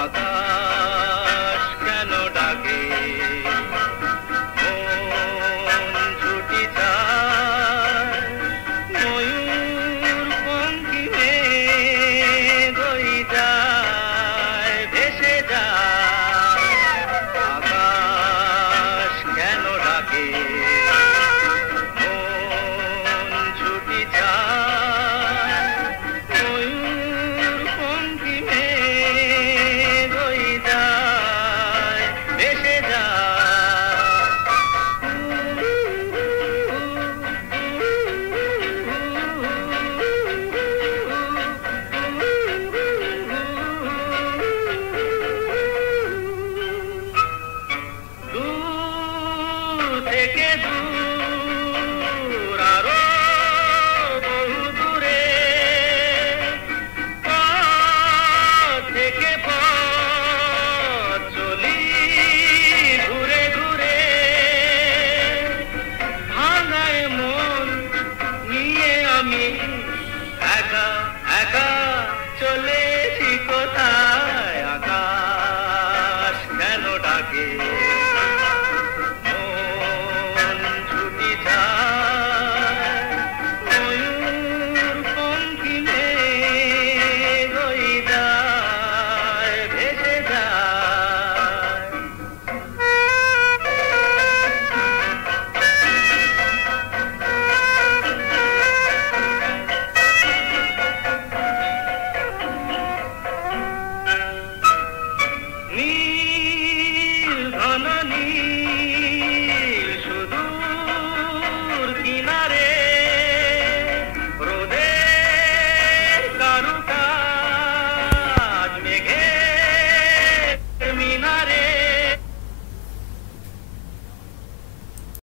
আকাশ কেন ডাকে মন ছুটি যায় ময়ূর পঙ্কিমে গই যায় ভেসে যায় আকাশ কেন ডাকে মন ছুটি যায় ময়ূর পঙ্কিমে গই যায় ভেসে দূর থেকে দূর আরো বহু দূরে পথ থেকে পথ চলি ঘুরে ঘুরে ভাঙায় মন নিয়ে আমি একা